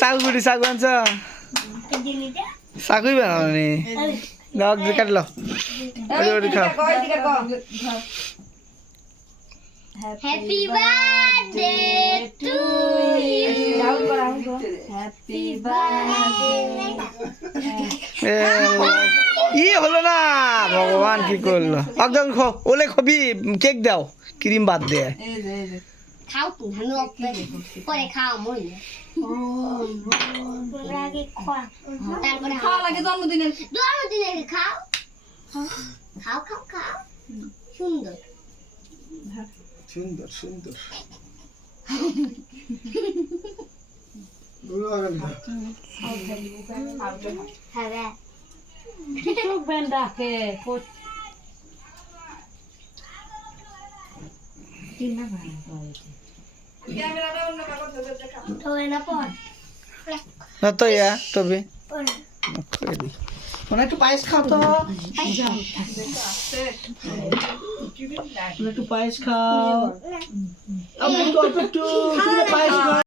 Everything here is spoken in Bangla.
শাগুড়ি শাগু আনছ শাগুই বানানি দাও কাট লো খাও Happy birthday to you. Happy birthday. ই হলো না ভগবান কি করলো একদম ওলে খবি কেক দাও ক্রিম বাদ দে খাও তুমি আমি পরে খাও মইলে আগে খাও তারপরে খাওয়া লাগে জন্মদিনে খাও খাও খাও খাও সুন্দর সুন্দর সুন্দর হ্যাঁ চোখ বেন ডাকে না তো ইয়া তবে মানে একটু পায়েস খাও তো একটু পায়েস খাও আমি একটু পায়েস খাও